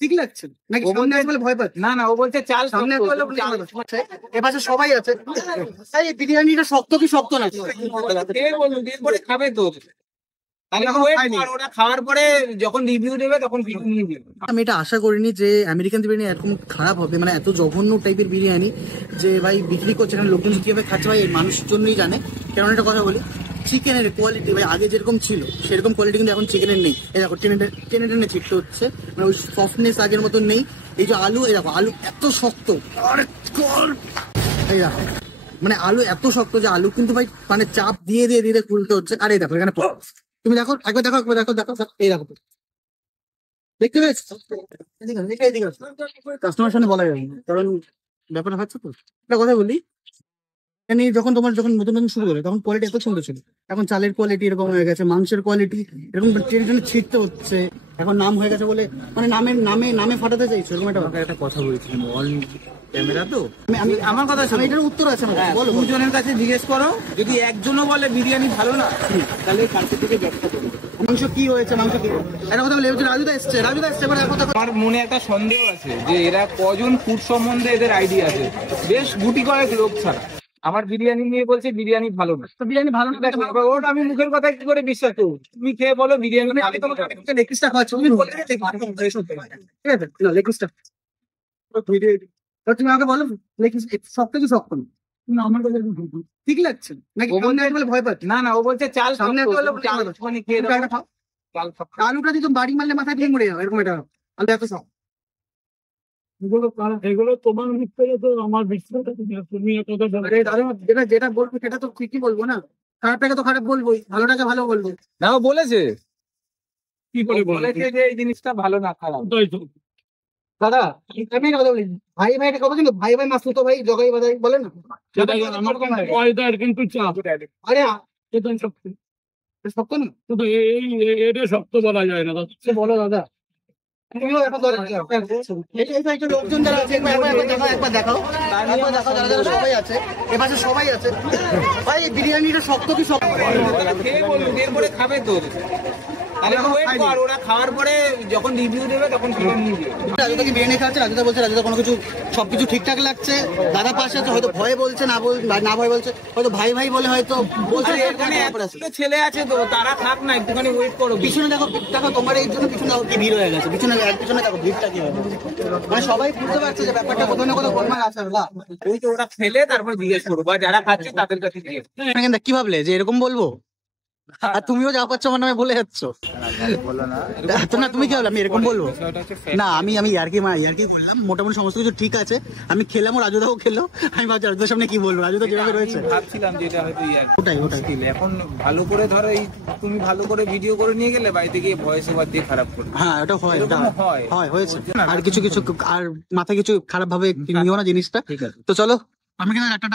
ঠিক লাগছে নাকি? সামনে আসলে ভয় পাচ্ছে? না না, ও বলছে চাল সামনে এপাশে সবাই আছে। এই বিরিয়ানিটা শক্ত কি শক্ত না? খাবে তো, ওরা খাওয়ার পরে যখন রিভিউ দেবে তখন নিয়ে দেবে। আমি এটা আশা করিনি যে আমেরিকান বিরিয়ানি এরকম খারাপ হবে, মানে এত জঘন্য টাইপের বিরিয়ানি যে ভাই বিক্রি করছে। এখানে লোকজন কিভাবে খাচ্ছে ভাই এই মানুষের জন্যই জানে। কেন একটা কথা বলি, চিকেনের কোয়ালিটি ভাই আগে যেরকম ছিল সেরকম কোয়ালিটি কিন্তু এখন চিকেনের নেই। এই দেখো টেনে টেনে ছিটতে হচ্ছে, মানে ওই সফটনেস আগের মতন নেই। এই যে আলু, এই দেখো আলু এত শক্ত, এই দেখো মানে আলু এত শক্ত যে আলু কিন্তু ভাই মানে চাপ দিয়ে দিয়ে দিয়ে খুলতে হচ্ছে। আর এই দেখো এখানে তুমি দেখো একবার দেখো একবার দেখো দেখো এই দেখো দেখতে পেয়েছো? কাস্টমার সামনে বলা যাবে না, কারণ ব্যাপারটা হচ্ছে তো। একটা কথা বলি, যখন নতুন নতুন শুরু করে তখন কোয়ালিটি এত সুন্দর ছিল। এখন চালের কোয়ালিটি এরকম হয়ে গেছে, মাংসের কোয়ালিটি এরকম টেনে টেনে ছিটতে হচ্ছে। এখন নাম হয়ে গেছে বলে মানে নামে ফাটাতে চাইছো, এরকম একটা কথা বলছিলাম অল ক্যামেরা তো। আমি আমার কথা শুনে এটার উত্তর আছে না, বলো। দুজনের কাছে জিজ্ঞেস করো, যদি একজনও বলে বিরিয়ানি ভালো না, তাহলে কালকে থেকে ব্যবসা করবে। মাংস কি হয়েছে, মাংস কি একটা কথা বলি, রাজুদা এসছে আমার মনে একটা সন্দেহ আছে যে এরা কজন ফুড সম্বন্ধে এদের আইডিয়া আছে, বেশ গুটি কয়েক লোক ছাড়া। আমার বিরিয়ানি নিয়ে বলছে বিরিয়ানি ভালো না, তো বিরিয়ানি ভালো না দেখো, ওটা আমি মুখের কথা কি করে বিশ্বাস করবো? তুমি খেয়ে বলো বিরিয়ানি। আমি তোমাকে লেগ পিসটা খাওয়াচ্ছি, তুমি বললে ঠিক আছে না লেগ পিসটা তুমি আমাকে বলো লেগ পিস শক্ত কি শক্ত না? আমার কাছে ঠিক লাগছে নাকি? সামনে আসলে ভয় পাচ্ছে? না না, ও বলছে চাল সামনে খেয়ে দাও। আলুটা যদি বাড়ি মারলে মাথায় ভেঙে মরে যাবে, এরকম এটা আলু এত শক্ত। এগুলো তোমার মুখ থেকে তো আমার বিশ্বাস, তুমি যেটা যেটা বলবো সেটা তো ঠিকই বলবো না। খারাপটাকে তো খারাপ বলবোই, ভালোটাকে ভালো বলবো। না, ও বলেছে কি করে বলেছে যে এই জিনিসটা ভালো না খারাপ। দাদা আমি একটা কথা বলি, ভাই ভাই কথা কিন্তু ভাই ভাই মাসুদ তো ভাই জগাই বাজাই বলে না, কিন্তু চাপ আরে এটা শক্ত, শক্ত না কিন্তু এটা শক্ত বলা যায় না। বলো দাদা, লোকজন যারা আছে একবার দেখাও যারা যারা সবাই আছে এপাশে সবাই আছে। ভাই বিরিয়ানিটা শক্ত কি শক্ত? খেয়ে বলুন, এরপরে খাবে তো, ওরা খাওয়ার পরে যখন রিভিউ দেবে তখন রাজুদাকে বিরিয়ানি খাচ্ছে, রাজুদা বলছে রাজুদা কোনো কিছু সবকিছু ঠিকঠাক লাগছে। দাদা পাশে আছে, হয়তো ভয়ে বলছে না ভয় বলছে, হয়তো ভাই ভাই বলে হয়তো বলছে। ছেলে আছে তো তারা থাক না, একটুখানি ওয়েট করো। পিছনে দেখো তোমার এই জন্য পিছনে কি ভিড় হয়ে গেছে, পিছনে দেখো ভিড়টা কি হবে, মানে সবাই বুঝতে পারছে যে ব্যাপারটা কোথাও না কোথাও গোলমাল আছে। ওই তো ওরা ফেলে তারপর জিজ্ঞেস করবো, বা যারা খাচ্ছে তাদের কাছে জিজ্ঞেস। কি ভাবলে যে এরকম বলবো? আর তুমিও যা পাচ্ছ আমার নামে বলে যাচ্ছ তো না, তুমি কি ভাবলে আমি এরকম বলবো? না আমি ইয়ার্কি বললাম, মোটামুটি সমস্ত কিছু ঠিক আছে। আমি খেলাম, রাজুদাও খেলো। আমি ভাবছি রাজুদার সামনে কি বলবো, রাজুদা যেভাবে রয়েছে ভাবছিলাম যে এটা হয়তো ওটাই এখন ভালো করে ধরো, এই তুমি ভালো করে ভিডিও করে নিয়ে গেলে বাড়িতে গিয়ে ভয়েস ওভার দিয়ে খারাপ করবে। হ্যাঁ ওটা হয়েছে। আর কিছু আর মাথায় কিছু খারাপ ভাবে নিও না জিনিসটা। তো চলো আমি কিন্তু একটা